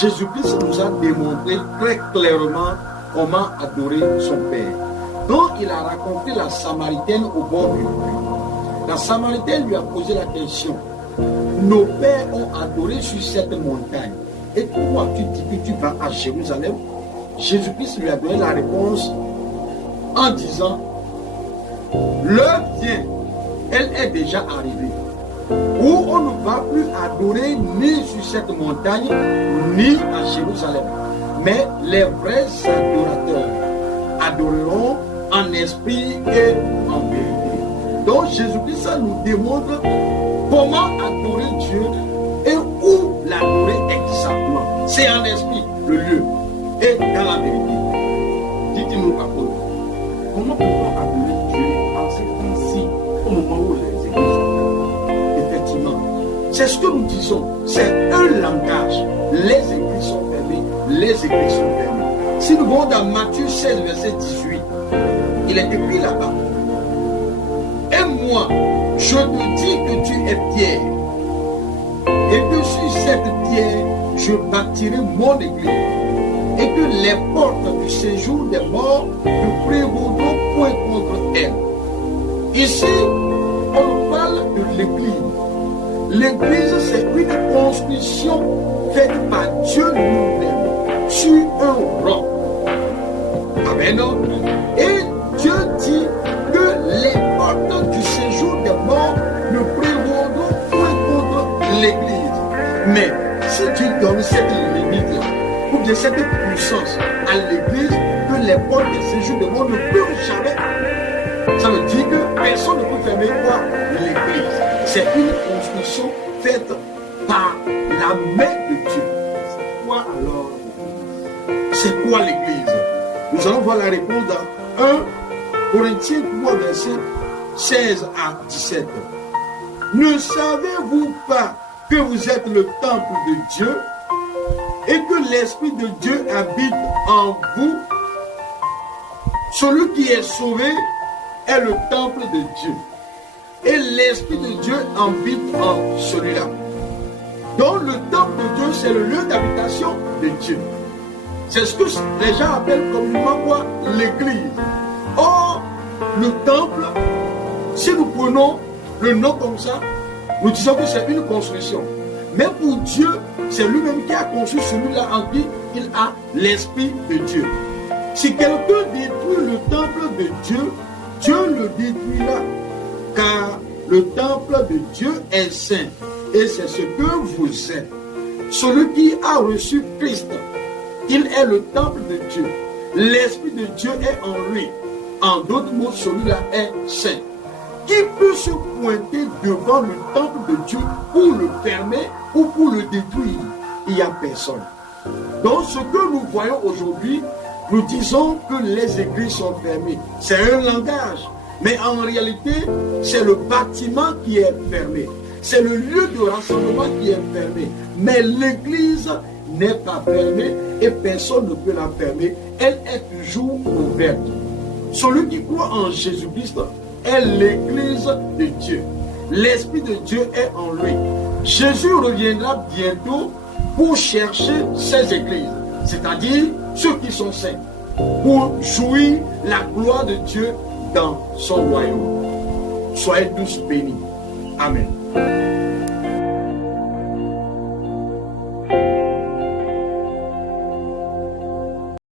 Jésus-Christ nous a démontré très clairement comment adorer son Père. Donc il a raconté la Samaritaine au bord du puits. La Samaritaine lui a posé la question: nos pères ont adoré sur cette montagne, et toi tu dis que tu vas à Jérusalem? Jésus-Christ lui a donné la réponse en disant: l'heure vient, elle est déjà arrivée, où on ne va plus adorer ni sur cette montagne, ni à Jérusalem. Mais les vrais adorateurs adoreront en esprit et en vérité. Donc Jésus-Christ nous démontre comment adorer Dieu et où l'adorer exactement. C'est en esprit, le lieu, et dans la vérité. Dites-nous, apôtre, comment peut-on adorer Dieu en ce temps-ci, au moment où les églises sont fermées? Effectivement, c'est ce que nous disons, c'est un langage. Les églises sont fermées, les églises sont fermées. Si nous voyons dans Matthieu 16, verset 18, il est écrit là-bas: et moi, je te dis que tu es Pierre, et que sur cette pierre, je bâtirai mon église, et que les portes du séjour des morts ne prévaudront point contre elle. Ici, on parle de l'église. L'église, c'est une construction faite par Dieu lui-même sur un roc. Amen. Et Dieu dit que les portes du séjour des morts ne prévaudront point contre l'église. Mais si Dieu donne cette limite-là, ou bien cette puissance à l'église, que les portes du séjour des morts ne peuvent jamais, ça veut dire que personne ne peut fermer quoi? L'église. C'est une construction faite par la main de Dieu. C'est quoi alors l'église? C'est quoi l'église? Nous allons voir la réponse dans 1 Corinthiens 3, verset 16 à 17. Ne savez-vous pas que vous êtes le temple de Dieu et que l'Esprit de Dieu habite en vous? Celui qui est sauvé est le temple de Dieu, et l'Esprit de Dieu habite en celui-là. Donc le temple de Dieu, c'est le lieu d'habitation de Dieu. C'est ce que les gens appellent communément quoi? L'église. Or, le temple, si nous prenons le nom comme ça, nous disons que c'est une construction. Mais pour Dieu, c'est lui-même qui a construit celui-là en qui il a l'Esprit de Dieu. Si quelqu'un détruit le temple de Dieu, Dieu le détruira, car le temple de Dieu est saint, et c'est ce que vous êtes. Celui qui a reçu Christ, il est le temple de Dieu. L'Esprit de Dieu est en lui. En d'autres mots, celui-là est saint. Qui peut se pointer devant le temple de Dieu pour le fermer ou pour le détruire? Il n'y a personne. Donc ce que nous voyons aujourd'hui, nous disons que les églises sont fermées. C'est un langage. Mais en réalité, c'est le bâtiment qui est fermé. C'est le lieu de rassemblement qui est fermé. Mais l'église n'est pas fermée et personne ne peut la fermer. Elle est toujours ouverte. Celui qui croit en Jésus-Christ est l'église de Dieu. L'Esprit de Dieu est en lui. Jésus reviendra bientôt pour chercher ses églises, c'est-à-dire ceux qui sont saints, pour jouir la gloire de Dieu dans son royaume. Soyez tous bénis. Amen.